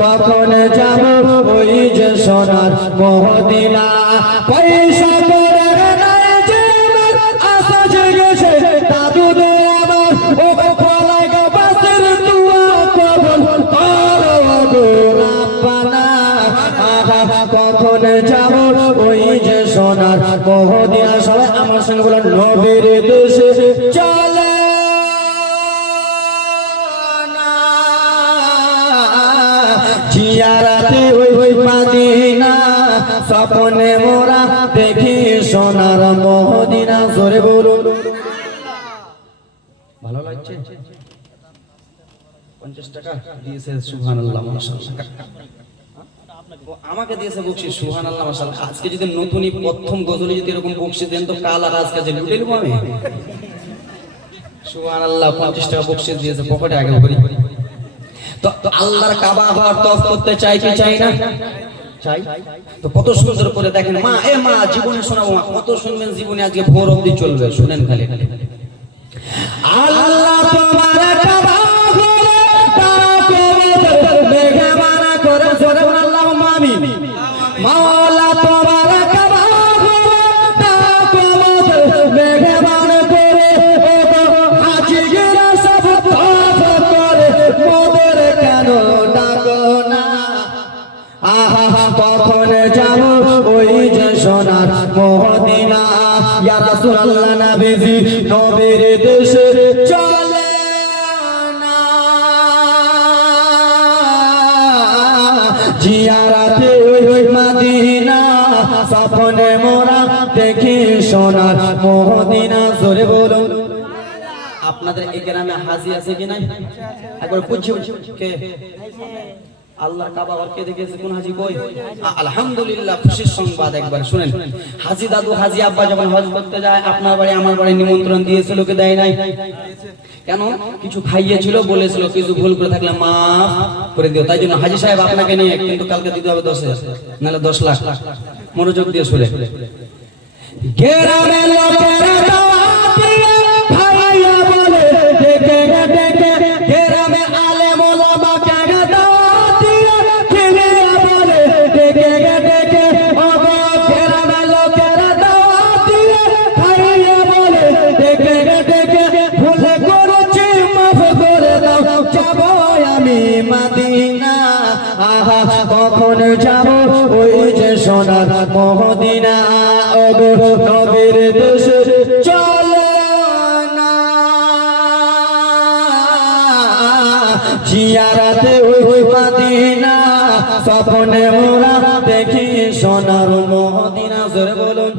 কখন যাব? ওই যে সোনার মহদিনা। পয়সা কখন যাব? ওই যে সোনার মহদিনা। সবাই আমার সঙ্গে বলেন, নবীর ওই ওই স্বপ্নে মোরা দেখি সোনার জোরে ভালো লাগছে? পঞ্চাশ টাকা দিয়েছে সুহান আল্লাহ আমাকে দিয়েছে বকশিস সুহান আল্লাহ মাসাল্লাহ আজকে যদি নতুনই প্রথম গজলে যদি এরকম বকশিস দেন, তো কাল আর আজকে যে লুটে নেব আমি সুহান আল্লাহ পঞ্চাশ টাকা বকশিস দিয়েছে, পকেটে আগে করি তো আল্লাহর কাবা হওয়ার তফ করতে চাই কি চাই না? দেখেন, মা, এ মা, জীবনে মা শুনবেন জীবনে আজকে ভোর চলবে, শুনেন আল্লাহ কখন যাব? ওই যে সোনার মহদিনা। ইয়া রাসূলুল্লাহ না জিয়ারাতে ওই মদিনা, স্বপ্নে মোরা দেখি সোনার মহদিনা। জোরে বলুন। আপনাদের এই গ্রামে হাজি আছে কি নাই? একবার পুছি কে? দেখেছে কোন হাজি কই? আলহামদুলিল্লাহ, খুশির সংবাদ একবার শুনেন। হাজি দাদু, হাজি আব্বা যখন হজ করতে যায়, আপনার বাড়ি, আমার বাড়ি নিমন্ত্রণ দিয়েছিল দেয় নাই? কেন? কিছু খাইয়েছিল বলেছিল, কিছু ভুল করে থাকলে মাফ করে দিও। তাই জন্য হাজি সাহেব আপনাকে নিয়ে, কিন্তু কালকে দিতে হবে দশ হাজার, নাহলে দশ লাখ। মনোযোগ দিয়ে শুনে। গ্রামের মাদিনা, আহা, কখন যাব? ওই যে সোনার মহদিনা, ওগো নবীর দেশে। চলে জিয়ারাতে ওই মাদিনা, স্বপ্নে মোরা দেখি সোনার মহদিনা। জোরে বলুন।